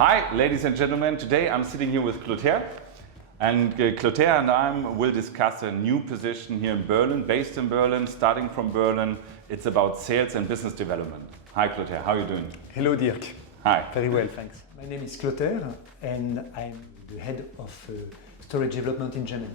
Hi, ladies and gentlemen. Today I'm sitting here with Clotaire. And Clotaire and I will discuss a new position here in Berlin, based in Berlin, starting from Berlin. It's about sales and business development. Hi Clotaire, how are you doing? Hello Dirk. Hi. Very well, thanks. My name is Clotaire and I'm the head of storage development in Germany.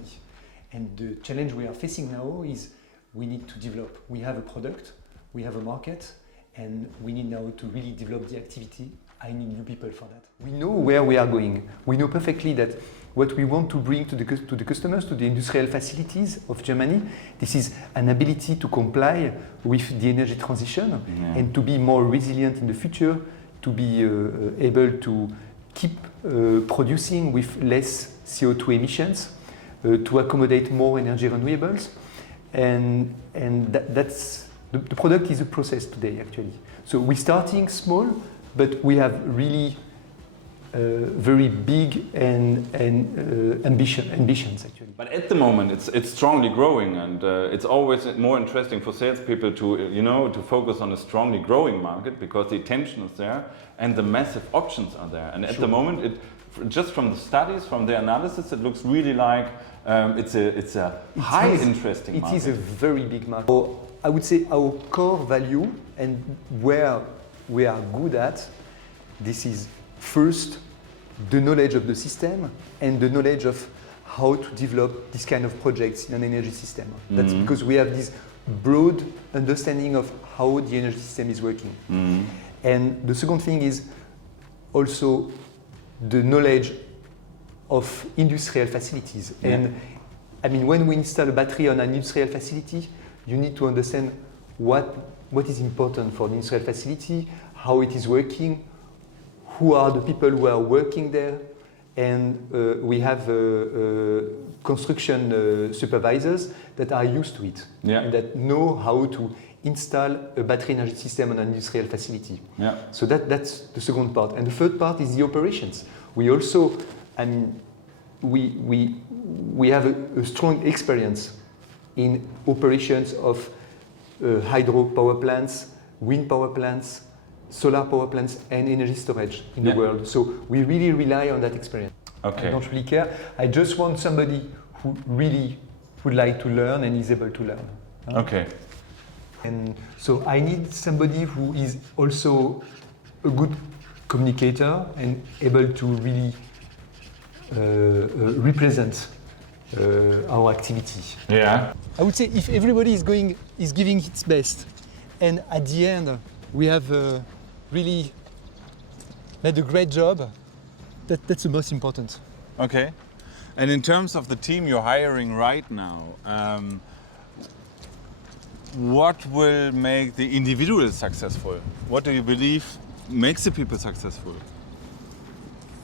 And the challenge we are facing now is we need to develop. We have a product, we have a market, and we need now to really develop the activity. I need new people for that. We know where we are going. We know perfectly that what we want to bring to the customers, to the industrial facilities of Germany, this is an ability to comply with the energy transition and to be more resilient in the future, to be able to keep producing with less CO2 emissions, to accommodate more energy renewables. And that's the product is a process today actually. So we're starting small, but we have really very big and ambitions actually. But at the moment it's strongly growing, and it's always more interesting for salespeople to focus on a strongly growing market because the attention is there and the massive options are there. And at the moment, just from the studies, from the analysis, it looks really like it's a interesting market. It is a very big market. So I would say our core value and where we are good at, this is first the knowledge of the system and the knowledge of how to develop this kind of projects in an energy system. That's because we have this broad understanding of how the energy system is working. And the second thing is also the knowledge of industrial facilities. And I mean, when we install a battery on an industrial facility, you need to understand what is important for the industrial facility, how it is working, who are the people who are working there, and we have construction supervisors that are used to it and that know how to install a battery energy system on an industrial facility. So that's the second part. And the third part is the operations. We also, I mean, we have a strong experience in operations of hydro power plants, wind power plants, solar power plants, and energy storage in the world. So we really rely on that experience. Okay. I don't really care. I just want somebody who really would like to learn and is able to learn. Okay. And so I need somebody who is also a good communicator and able to really represent our activity. Yeah. I would say if everybody is giving its best, and at the end we have really made a great job, that's the most important. Okay. And in terms of the team you're hiring right now, what will make the individuals successful? What do you believe makes the people successful?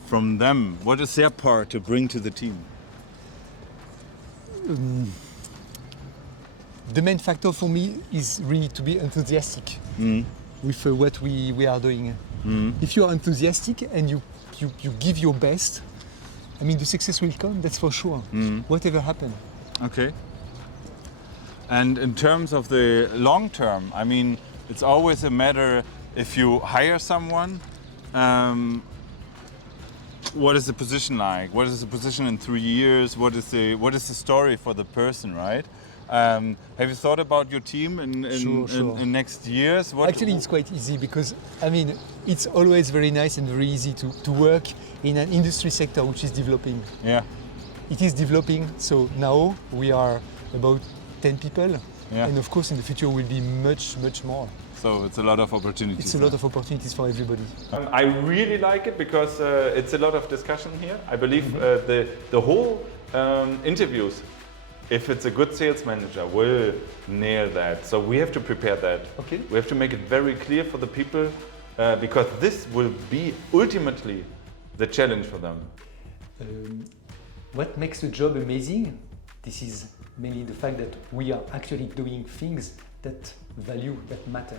From them, what is their part to bring to the team? The main factor for me is really to be enthusiastic with what we are doing. If you are enthusiastic and you give your best, I mean the success will come, that's for sure, whatever happens. Okay. And in terms of the long term, I mean, it's always a matter if you hire someone, what is the position like? What is the position in 3 years? What is the story for the person, right? Have you thought about your team in next years? Actually, it's quite easy because, I mean, it's always very nice and very easy to work in an industry sector which is developing. Yeah. It is developing, so now we are about 10 people, and of course in the future will be much more. So it's a lot of opportunities. It's a lot of opportunities for everybody. I really like it because it's a lot of discussion here. I believe the whole interviews, if it's a good sales manager, will nail that. So we have to prepare that. Okay. We have to make it very clear for the people because this will be ultimately the challenge for them. What makes the job amazing? This is mainly the fact that we are actually doing things that value, that matter.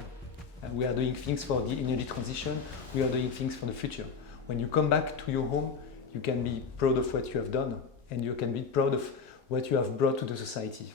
We are doing things for the energy transition, we are doing things for the future. When you come back to your home, you can be proud of what you have done and you can be proud of what you have brought to the society.